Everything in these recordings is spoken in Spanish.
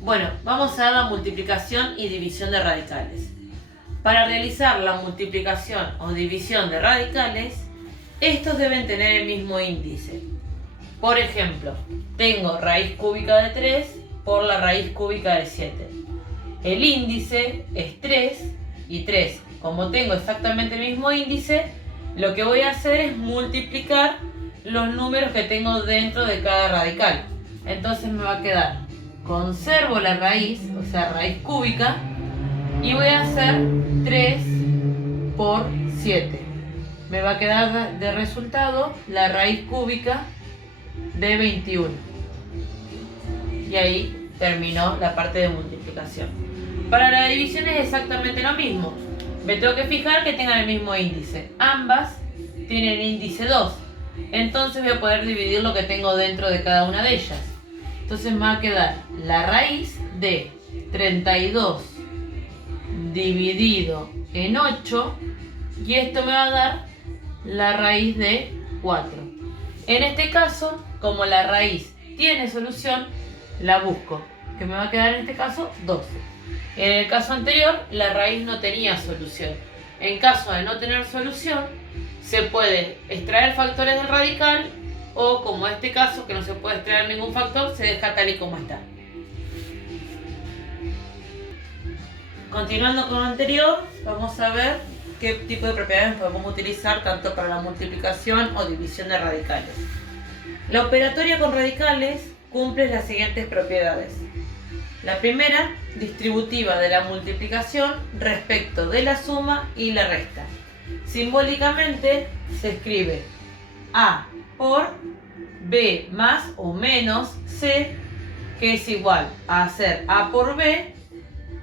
Bueno, vamos a ver la multiplicación y división de radicales. Para realizar la multiplicación o división de radicales, estos deben tener el mismo índice. Por ejemplo, tengo raíz cúbica de 3 por la raíz cúbica de 7. El índice es 3 y 3. Como tengo exactamente el mismo índice, lo que voy a hacer es multiplicar los números que tengo dentro de cada radical. Entonces me va a quedar, conservo la raíz, o sea, raíz cúbica, y voy a hacer 3 por 7. Me va a quedar de resultado la raíz cúbica de 21. Y ahí terminó la parte de multiplicación. Para la división es exactamente lo mismo. Me tengo que fijar que tengan el mismo índice. Ambas tienen índice 2. Entonces voy a poder dividir lo que tengo dentro de cada una de ellas. Entonces me va a quedar la raíz de 32 dividido en 8. Y esto me va a dar la raíz de 4. En este caso, como la raíz tiene solución, la busco. Que me va a quedar en este caso 12. En el caso anterior, la raíz no tenía solución. En caso de no tener solución, se puede extraer factores del radical o, como en este caso, que no se puede extraer ningún factor, se deja tal y como está. Continuando con lo anterior, vamos a ver qué tipo de propiedades podemos utilizar tanto para la multiplicación o división de radicales. La operatoria con radicales cumple las siguientes propiedades. La primera, distributiva de la multiplicación respecto de la suma y la resta. Simbólicamente se escribe A por B más o menos C, que es igual a hacer A por B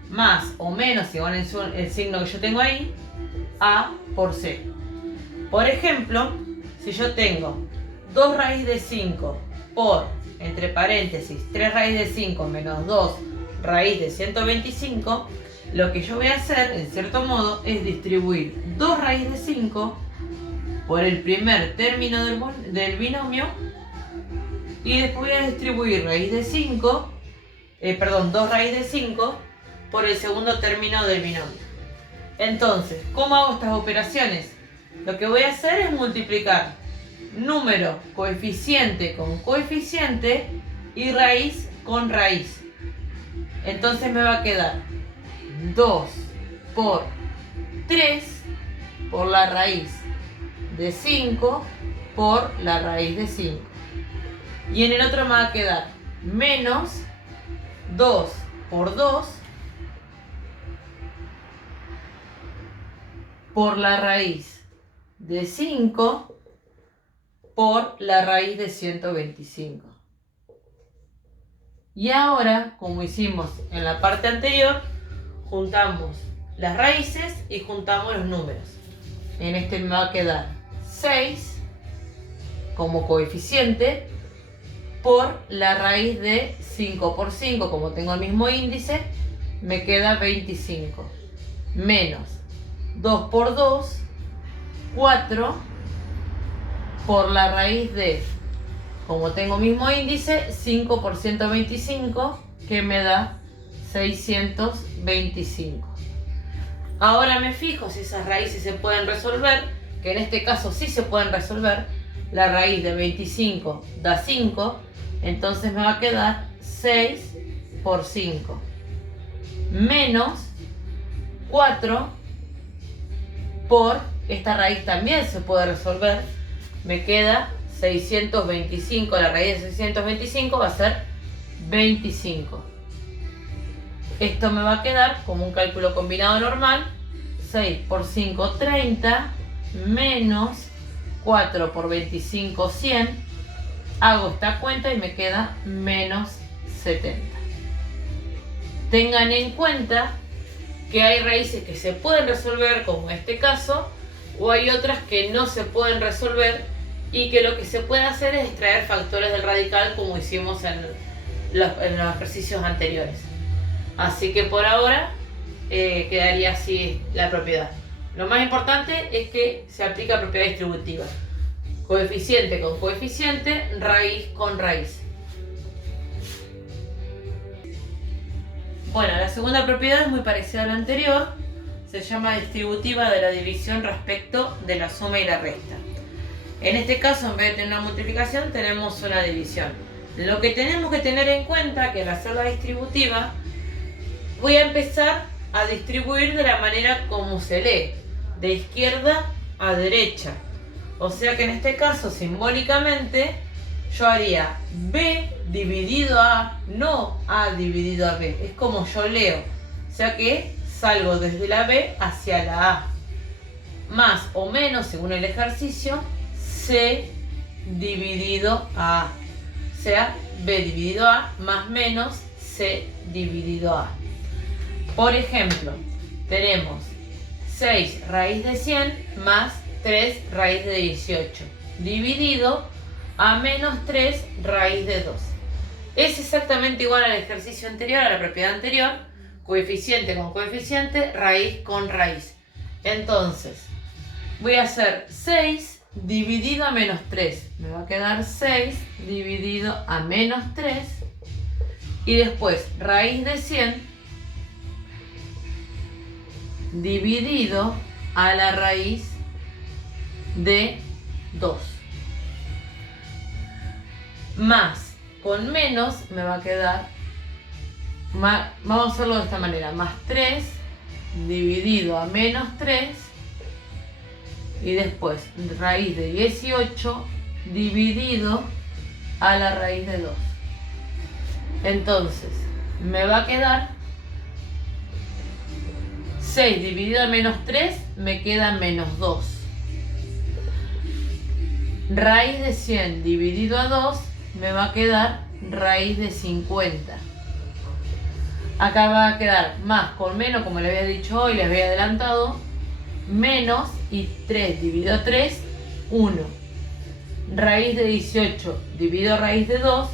más o menos, igual el signo que yo tengo ahí, A por C. Por ejemplo, si yo tengo 2 raíz de 5 por, entre paréntesis, 3 raíz de 5 menos 2 raíz de 125, lo que yo voy a hacer, en cierto modo, es distribuir 2 raíz de 5 por el primer término del binomio y después voy a distribuir 2 raíz de 5 por el segundo término del binomio. Entonces, ¿cómo hago estas operaciones? Lo que voy a hacer es multiplicar número coeficiente con coeficiente y raíz con raíz. Entonces me va a quedar 2 por 3 por la raíz de 5 por la raíz de 5. Y en el otro me va a quedar menos 2 por 2 por la raíz de 5 por la raíz de 125. Y ahora, como hicimos en la parte anterior, juntamos las raíces y juntamos los números. En este me va a quedar 6 como coeficiente por la raíz de 5 por 5, como tengo el mismo índice, me queda 25. Menos 2 por 2, 4 por la raíz de, como tengo mismo índice, 5 por 125, que me da 625. Ahora me fijo si esas raíces se pueden resolver, que en este caso sí se pueden resolver. La raíz de 25 da 5, entonces me va a quedar 6 por 5. Menos 4 por, esta raíz también se puede resolver, me queda 625, la raíz de 625 va a ser 25. Esto me va a quedar como un cálculo combinado normal, 6 por 5, 30, menos 4 por 25, 100. Hago esta cuenta y me queda menos 70. Tengan en cuenta que hay raíces que se pueden resolver, como en este caso, o hay otras que no se pueden resolver y que lo que se puede hacer es extraer factores del radical, como hicimos en los ejercicios anteriores. Así que por ahora quedaría así la propiedad. Lo más importante es que se aplica propiedad distributiva. Coeficiente con coeficiente, raíz con raíz. Bueno, la segunda propiedad es muy parecida a la anterior. Se llama distributiva de la división respecto de la suma y la resta. En este caso, en vez de tener una multiplicación, tenemos una división. Lo que tenemos que tener en cuenta que al hacer la distributiva, voy a empezar a distribuir de la manera como se lee, de izquierda a derecha. O sea que en este caso, simbólicamente, yo haría B dividido a, no A dividido a B. Es como yo leo. O sea que salgo desde la B hacia la A. Más o menos, según el ejercicio, C dividido a A. O sea, B dividido a más menos C dividido a. Por ejemplo, tenemos 6 raíz de 100 más 3 raíz de 18 dividido a menos 3 raíz de 2. Es exactamente igual al ejercicio anterior, a la propiedad anterior, coeficiente con coeficiente, raíz con raíz. Entonces, voy a hacer 6 dividido a menos 3. Me va a quedar 6 dividido a menos 3. Y después, raíz de 100 dividido a la raíz de 2. Más con menos me va a quedar, vamos a hacerlo de esta manera, más 3 dividido a menos 3 y después raíz de 18 dividido a la raíz de 2. Entonces me va a quedar 6 dividido a menos 3 me queda menos 2. Raíz de 100 dividido a 2 me va a quedar raíz de 50. Acá va a quedar más con menos, como les había dicho hoy, les había adelantado, menos y 3 dividido a 3, 1. Raíz de 18 dividido a raíz de 2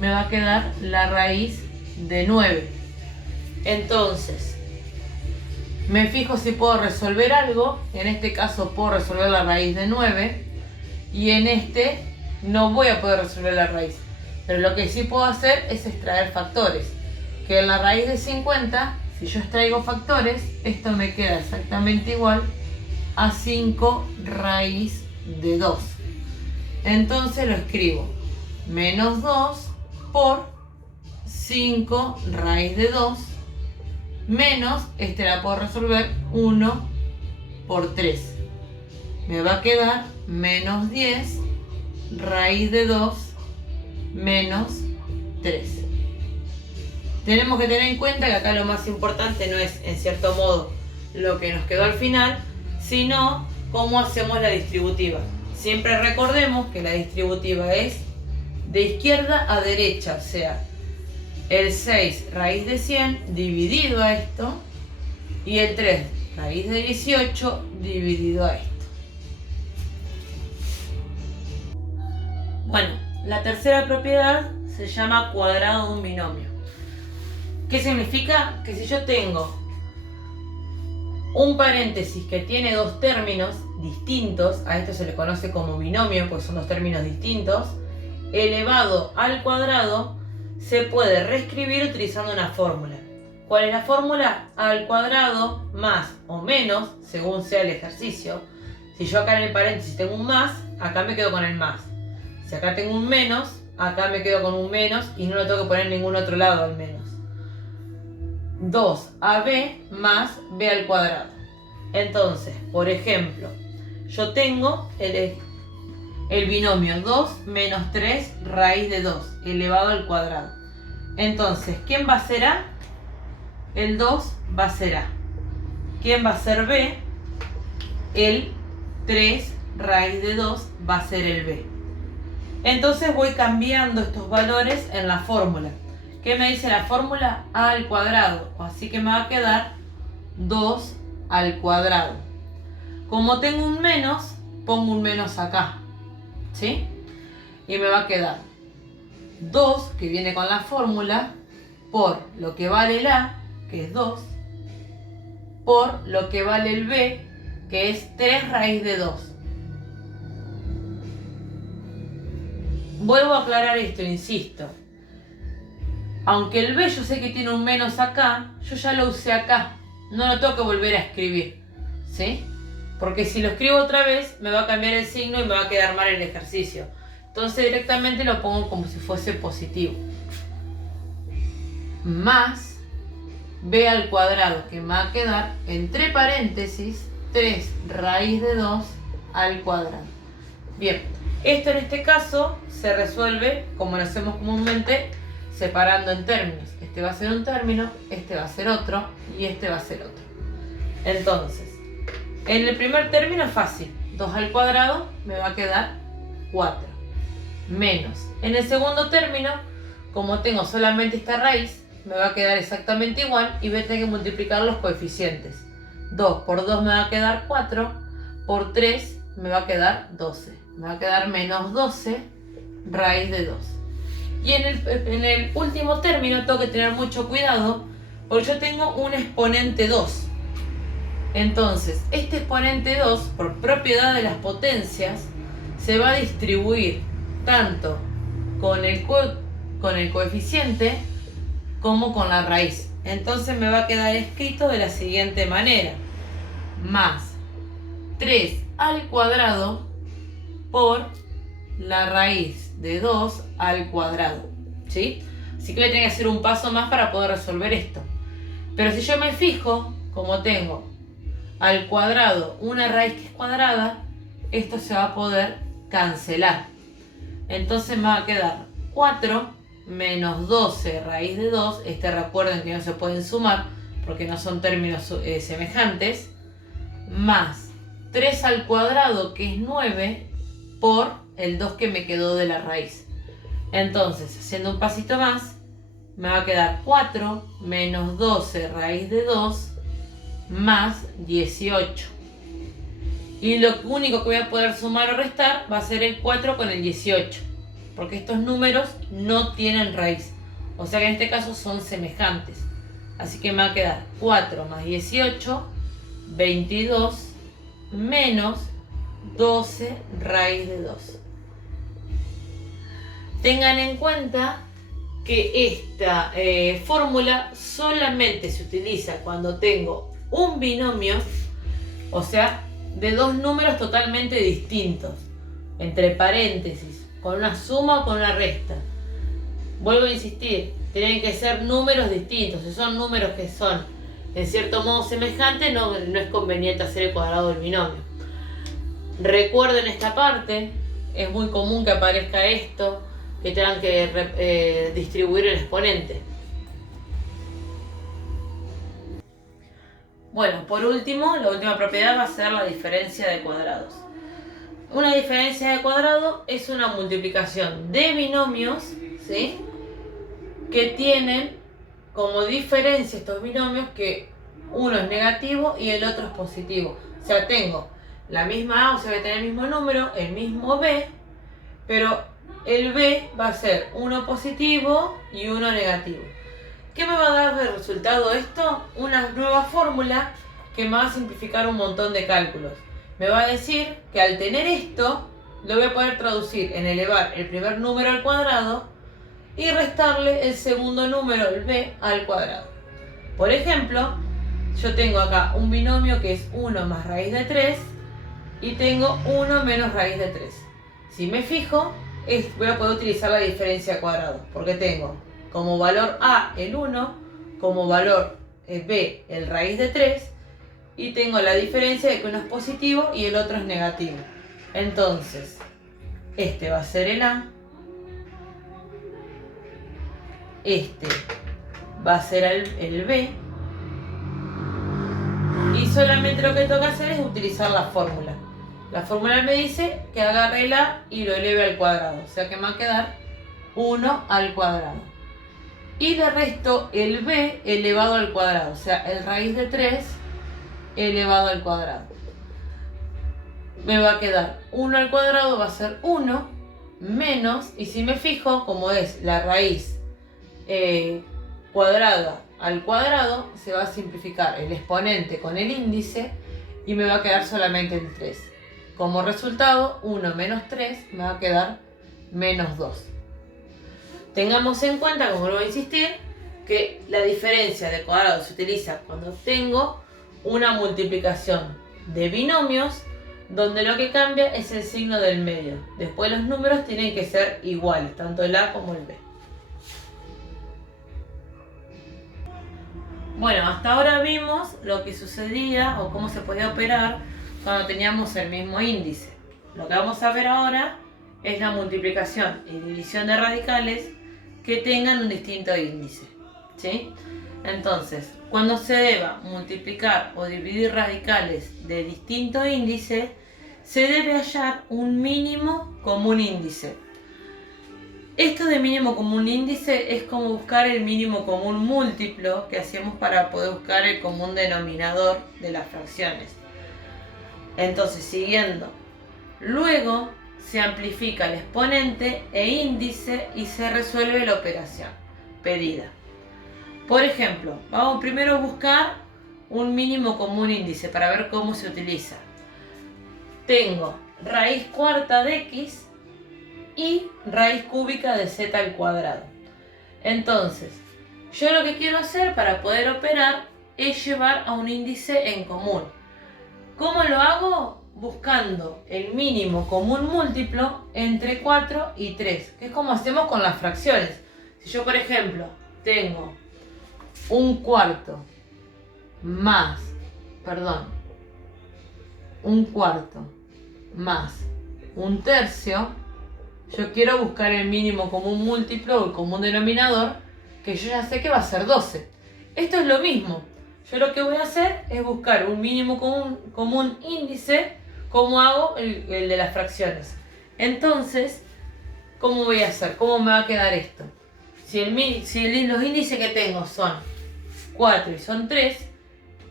me va a quedar la raíz de 9. Entonces, me fijo si puedo resolver algo. En este caso puedo resolver la raíz de 9 y en este no voy a poder resolver la raíz. Pero lo que sí puedo hacer es extraer factores. Que en la raíz de 50, si yo extraigo factores, esto me queda exactamente igual a 5 raíz de 2. Entonces lo escribo menos 2 por 5 raíz de 2 menos, la puedo resolver, 1 por 3. Me va a quedar menos 10 raíz de 2 menos 3. Tenemos que tener en cuenta que acá lo más importante no es, en cierto modo, lo que nos quedó al final, sino cómo hacemos la distributiva. Siempre recordemos que la distributiva es de izquierda a derecha, o sea, el 6 raíz de 100 dividido a esto y el 3 raíz de 18 dividido a esto. Bueno, la tercera propiedad se llama cuadrado de un binomio. ¿Qué significa? Que si yo tengo un paréntesis que tiene dos términos distintos, a esto se le conoce como binomio, pues son dos términos distintos, elevado al cuadrado se puede reescribir utilizando una fórmula. ¿Cuál es la fórmula? A al cuadrado más o menos, según sea el ejercicio. Si yo acá en el paréntesis tengo un más, acá me quedo con el más. Si acá tengo un menos, acá me quedo con un menos y no lo tengo que poner en ningún otro lado al menos. 2ab más b al cuadrado. Entonces, por ejemplo, yo tengo el binomio 2 menos 3 raíz de 2 elevado al cuadrado. Entonces, ¿quién va a ser A? El 2 va a ser A. ¿Quién va a ser B? El 3 raíz de 2 va a ser el B. Entonces voy cambiando estos valores en la fórmula. ¿Qué me dice la fórmula? A al cuadrado. Así que me va a quedar 2 al cuadrado. Como tengo un menos, pongo un menos acá. ¿Sí? Y me va a quedar 2, que viene con la fórmula, por lo que vale el A, que es 2, por lo que vale el B, que es 3 raíz de 2. Vuelvo a aclarar esto, insisto. Aunque el b yo sé que tiene un menos acá, yo ya lo usé acá. No lo tengo que volver a escribir, ¿sí? Porque si lo escribo otra vez, me va a cambiar el signo y me va a quedar mal el ejercicio. Entonces directamente lo pongo como si fuese positivo. Más b al cuadrado, que me va a quedar entre paréntesis 3 raíz de 2 al cuadrado. Bien, esto en este caso se resuelve como lo hacemos comúnmente, separando en términos. Este va a ser un término, este va a ser otro y este va a ser otro. Entonces, en el primer término es fácil. 2 al cuadrado me va a quedar 4. Menos. En el segundo término, como tengo solamente esta raíz, me va a quedar exactamente igual y voy a tener que multiplicar los coeficientes. 2 por 2 me va a quedar 4, por 3 me va a quedar 12. Me va a quedar menos 12 raíz de 2. Y en el último término tengo que tener mucho cuidado porque yo tengo un exponente 2. Entonces, este exponente 2, por propiedad de las potencias, se va a distribuir tanto con el coeficiente como con la raíz. Entonces me va a quedar escrito de la siguiente manera. Más 3 al cuadrado por la raíz de 2 al cuadrado, ¿sí? Así que voy a tener que hacer un paso más para poder resolver esto. Pero si yo me fijo, como tengo al cuadrado una raíz que es cuadrada, esto se va a poder cancelar. Entonces me va a quedar 4 menos 12 raíz de 2. Recuerden que no se pueden sumar porque no son términos semejantes. Más 3 al cuadrado, que es 9, por el 2 que me quedó de la raíz. Entonces, haciendo un pasito más, me va a quedar 4 menos 12 raíz de 2 más 18. Y lo único que voy a poder sumar o restar va a ser el 4 con el 18. Porque estos números no tienen raíz. O sea que en este caso son semejantes. Así que me va a quedar 4 más 18, 22, menos 12 raíz de 2. Tengan en cuenta que esta fórmula solamente se utiliza cuando tengo un binomio, o sea, de dos números totalmente distintos, entre paréntesis, con una suma o con una resta. Vuelvo a insistir, tienen que ser números distintos. Si son números que son en cierto modo semejantes, no es conveniente hacer el cuadrado del binomio. Recuerden esta parte, es muy común que aparezca esto, que tengan que distribuir el exponente. Bueno, por último, la última propiedad va a ser la diferencia de cuadrados. Una diferencia de cuadrado es una multiplicación de binomios, ¿sí?, que tienen como diferencia estos binomios que uno es negativo y el otro es positivo. O sea, tengo la misma A, o sea, voy a tener el mismo número, el mismo B, pero el B va a ser uno positivo y uno negativo. ¿Qué me va a dar de resultado esto? Una nueva fórmula que me va a simplificar un montón de cálculos. Me va a decir que al tener esto, lo voy a poder traducir en elevar el primer número al cuadrado y restarle el segundo número, el b, al cuadrado. Por ejemplo, yo tengo acá un binomio que es 1 más raíz de 3 y tengo 1 menos raíz de 3. Si me fijo, voy a poder utilizar la diferencia de cuadrados, porque tengo como valor a el 1, como valor b el raíz de 3, y tengo la diferencia de que uno es positivo y el otro es negativo. Entonces, este va a ser el a, este va a ser el b, y solamente lo que tengo que hacer es utilizar la fórmula. La fórmula me dice que agarre el a y lo eleve al cuadrado, o sea que me va a quedar 1 al cuadrado. Y le resto el b elevado al cuadrado, o sea, el raíz de 3 elevado al cuadrado. Me va a quedar 1 al cuadrado, va a ser 1, menos, y si me fijo, como es la raíz cuadrada al cuadrado, se va a simplificar el exponente con el índice y me va a quedar solamente el 3. Como resultado, 1 menos 3 me va a quedar menos 2. Tengamos en cuenta, como vuelvo a insistir, que la diferencia de cuadrados se utiliza cuando tengo una multiplicación de binomios donde lo que cambia es el signo del medio. Después los números tienen que ser iguales, tanto el A como el B. Bueno, hasta ahora vimos lo que sucedía o cómo se podía operar cuando teníamos el mismo índice. Lo que vamos a ver ahora es la multiplicación y división de radicales que tengan un distinto índice, ¿sí? Entonces, cuando se deba multiplicar o dividir radicales de distinto índice, se debe hallar un mínimo común índice. Esto de mínimo común índice es como buscar el mínimo común múltiplo que hacemos para poder buscar el común denominador de las fracciones. Entonces, siguiendo. Luego se amplifica el exponente e índice y se resuelve la operación pedida. Por ejemplo, vamos primero a buscar un mínimo común índice para ver cómo se utiliza. Tengo raíz cuarta de x y raíz cúbica de z al cuadrado. Entonces, yo lo que quiero hacer para poder operar es llevar a un índice en común. ¿Cómo lo hago? Buscando el mínimo común múltiplo entre 4 y 3, que es como hacemos con las fracciones. Si yo, por ejemplo, tengo un cuarto más un tercio, yo quiero buscar el mínimo común múltiplo o el común denominador, que yo ya sé que va a ser 12. Esto es lo mismo. Yo lo que voy a hacer es buscar un mínimo común índice, como hago el de las fracciones. Entonces, ¿cómo voy a hacer? ¿Cómo me va a quedar esto? Si los índices que tengo son 4 y son 3,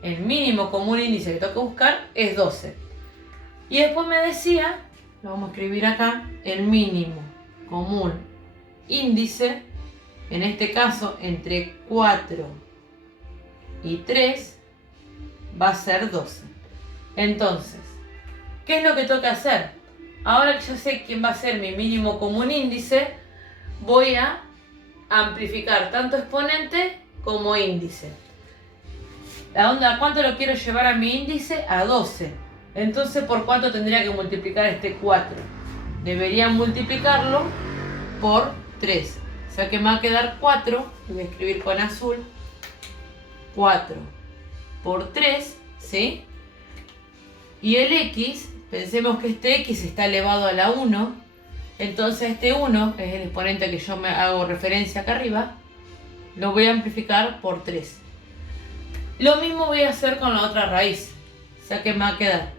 el mínimo común índice que tengo que buscar es 12. Y después me decía, lo vamos a escribir acá, el mínimo común índice, en este caso entre 4 y 3, va a ser 12. Entonces, ¿qué es lo que tengo que hacer? Ahora que yo sé quién va a ser mi mínimo común índice, voy a amplificar tanto exponente como índice. ¿A cuánto lo quiero llevar a mi índice? A 12. Entonces, ¿por cuánto tendría que multiplicar este 4? Debería multiplicarlo por 3. O sea que me va a quedar 4, voy a escribir con azul, 4 por 3, ¿sí? Y el x, pensemos que este x está elevado a la 1, entonces este 1, que es el exponente que yo me hago referencia acá arriba, lo voy a amplificar por 3. Lo mismo voy a hacer con la otra raíz, o sea que me va a quedar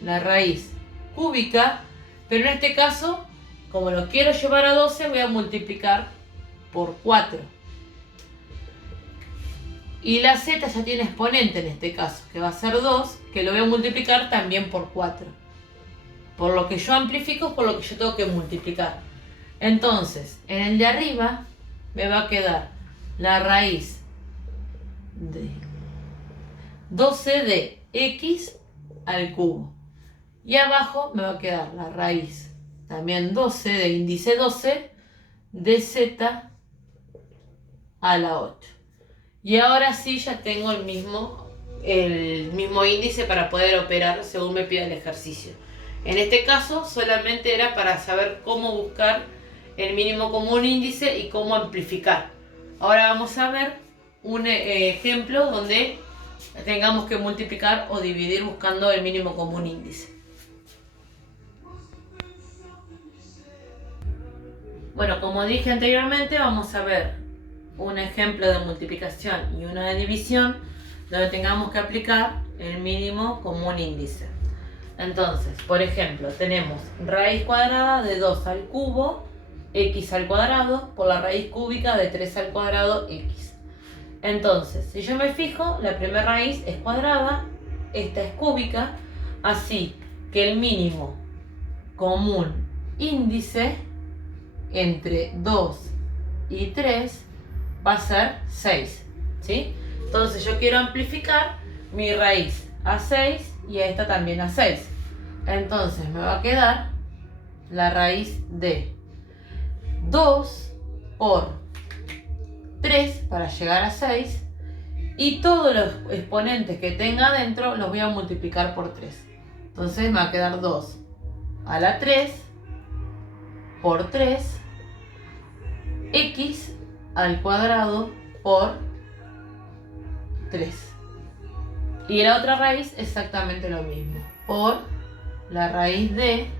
la raíz cúbica, pero en este caso, como lo quiero llevar a 12, voy a multiplicar por 4. Y la z ya tiene exponente en este caso, que va a ser 2, que lo voy a multiplicar también por 4. Por lo que yo amplifico, por lo que yo tengo que multiplicar. Entonces, en el de arriba me va a quedar la raíz de 12 de x al cubo. Y abajo me va a quedar la raíz también 12 de índice 12 de z a la 8. Y ahora sí ya tengo el mismo índice para poder operar según me pida el ejercicio. En este caso solamente era para saber cómo buscar el mínimo común índice y cómo amplificar. Ahora vamos a ver un ejemplo donde tengamos que multiplicar o dividir buscando el mínimo común índice. Bueno, como dije anteriormente, vamos a ver un ejemplo de multiplicación y uno de división donde tengamos que aplicar el mínimo común índice. Entonces, por ejemplo, tenemos raíz cuadrada de 2 al cubo x al cuadrado por la raíz cúbica de 3 al cuadrado x. Entonces, si yo me fijo, la primera raíz es cuadrada, esta es cúbica, así que el mínimo común índice entre 2 y 3 va a ser 6, ¿sí? Entonces yo quiero amplificar mi raíz a 6 y a esta también a 6. Entonces me va a quedar la raíz de 2 por 3 para llegar a 6. Y todos los exponentes que tenga adentro los voy a multiplicar por 3. Entonces me va a quedar 2 a la 3 por 3 x al cuadrado por 3. Y la otra raíz exactamente lo mismo. Por la raíz de,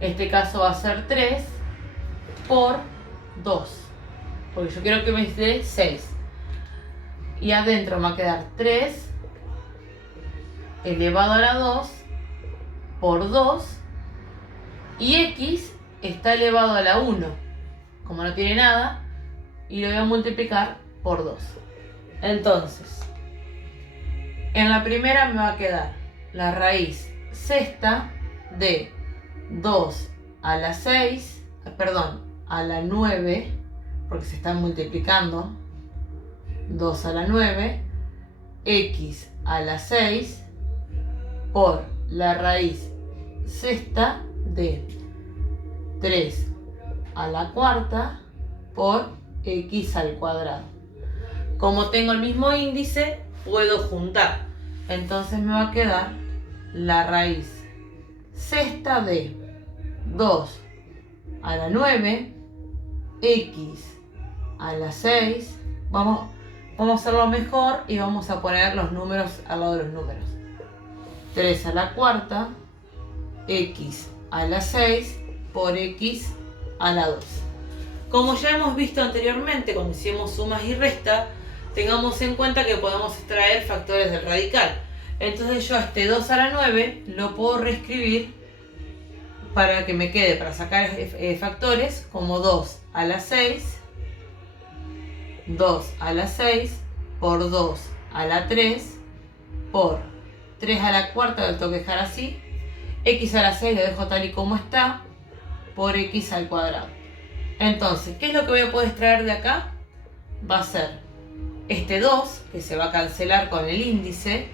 este caso va a ser 3 por 2. Porque yo quiero que me dé 6. Y adentro me va a quedar 3 elevado a la 2 por 2. Y x está elevado a la 1. Como no tiene nada. Y lo voy a multiplicar por 2. Entonces, en la primera me va a quedar la raíz sexta de 2 a la 6. Perdón, a la 9. Porque se están multiplicando. 2 a la 9, x a la 6 por la raíz sexta de 3 a la cuarta por x al cuadrado. Como tengo el mismo índice, puedo juntar. Entonces me va a quedar la raíz sexta de 2 a la 9, x a la 6. Vamos a hacerlo mejor y vamos a poner los números al lado de los números. 3 a la cuarta, x a la 6 por x a la 2. Como ya hemos visto anteriormente cuando hicimos sumas y restas, tengamos en cuenta que podemos extraer factores del radical. Entonces yo este 2 a la 9 lo puedo reescribir para que me quede, para sacar factores, como 2 a la 6, 2 a la 6 por 2 a la 3 por 3 a la cuarta, lo tengo que dejar así, x a la 6 lo dejo tal y como está, por x al cuadrado. Entonces, ¿qué es lo que voy a poder extraer de acá? Va a ser este 2, que se va a cancelar con el índice,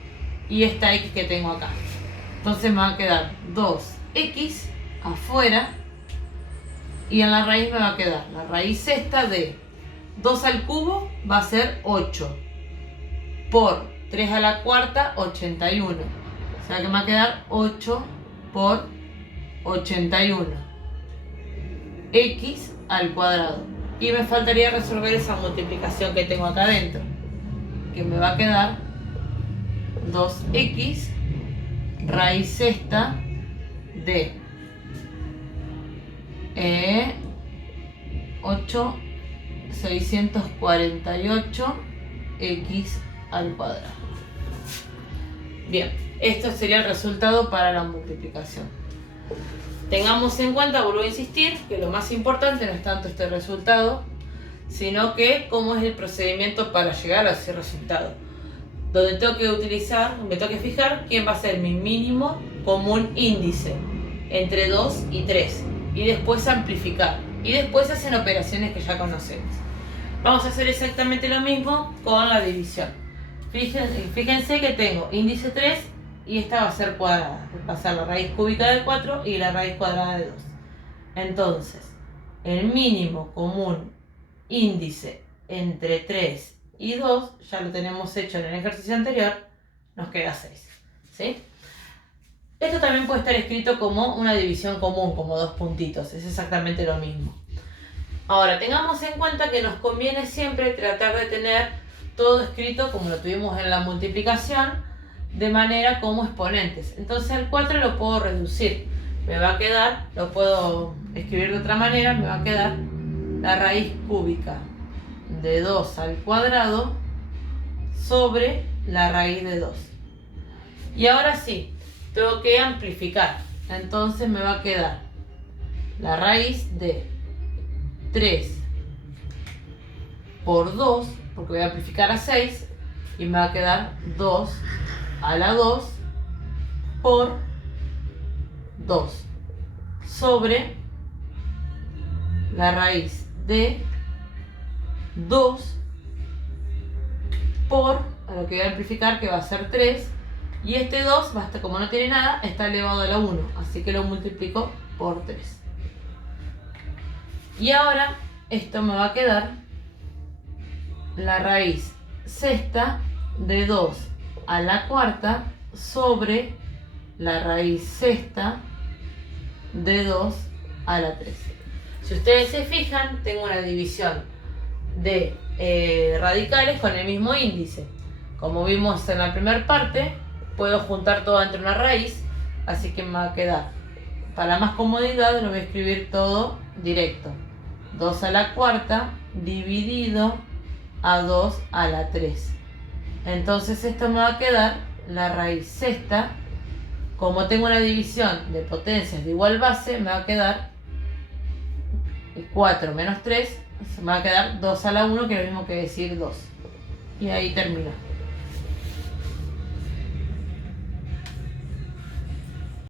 y esta x que tengo acá. Entonces me va a quedar 2x afuera, y en la raíz me va a quedar la raíz sexta de 2 al cubo va a ser 8 por 3 a la cuarta, 81. O sea que me va a quedar 8 por 81 x al cuadrado. Y me faltaría resolver esa multiplicación que tengo acá adentro, que me va a quedar 2x raíz sexta de 648 x al cuadrado. Bien, esto sería el resultado para la multiplicación. Tengamos en cuenta, vuelvo a insistir, que lo más importante no es tanto este resultado, sino que cómo es el procedimiento para llegar a ese resultado. Donde tengo que utilizar, me tengo que fijar quién va a ser mi mínimo común índice entre 2 y 3. Y después amplificar. Y después hacen operaciones que ya conocemos. Vamos a hacer exactamente lo mismo con la división. Fíjense que tengo índice 3 y esta va a ser cuadrada. Va a ser la raíz cúbica de 4 y la raíz cuadrada de 2. Entonces, el mínimo común índice entre 3 y 2, ya lo tenemos hecho en el ejercicio anterior, nos queda 6. ¿Sí? Esto también puede estar escrito como una división común, como dos puntitos, es exactamente lo mismo. Ahora, tengamos en cuenta que nos conviene siempre tratar de tener todo escrito como lo tuvimos en la multiplicación, de manera como exponentes. Entonces el 4 lo puedo reducir, me va a quedar, lo puedo escribir de otra manera, me va a quedar la raíz cúbica de 2 al cuadrado sobre la raíz de 2. Y ahora sí, tengo que amplificar. Entonces me va a quedar la raíz de 3 por 2, porque voy a amplificar a 6, y me va a quedar 2 a la 2 por 2 sobre la raíz de 2 por, a lo que voy a amplificar, que va a ser 3, y este 2, basta, como no tiene nada, está elevado a la 1, así que lo multiplico por 3. Y ahora esto me va a quedar la raíz sexta de 2 a la cuarta sobre la raíz sexta de 2 a la 3. Si ustedes se fijan, tengo una división de radicales con el mismo índice. Como vimos en la primera parte, puedo juntar todo entre una raíz, así que me va a quedar, para más comodidad, lo voy a escribir todo directo. 2 a la cuarta dividido a 2 a la 3. Entonces esto me va a quedar la raíz sexta. Como tengo una división de potencias de igual base, me va a quedar 4 menos 3, me va a quedar 2 a la 1, que es lo mismo que decir 2. Y ahí termino.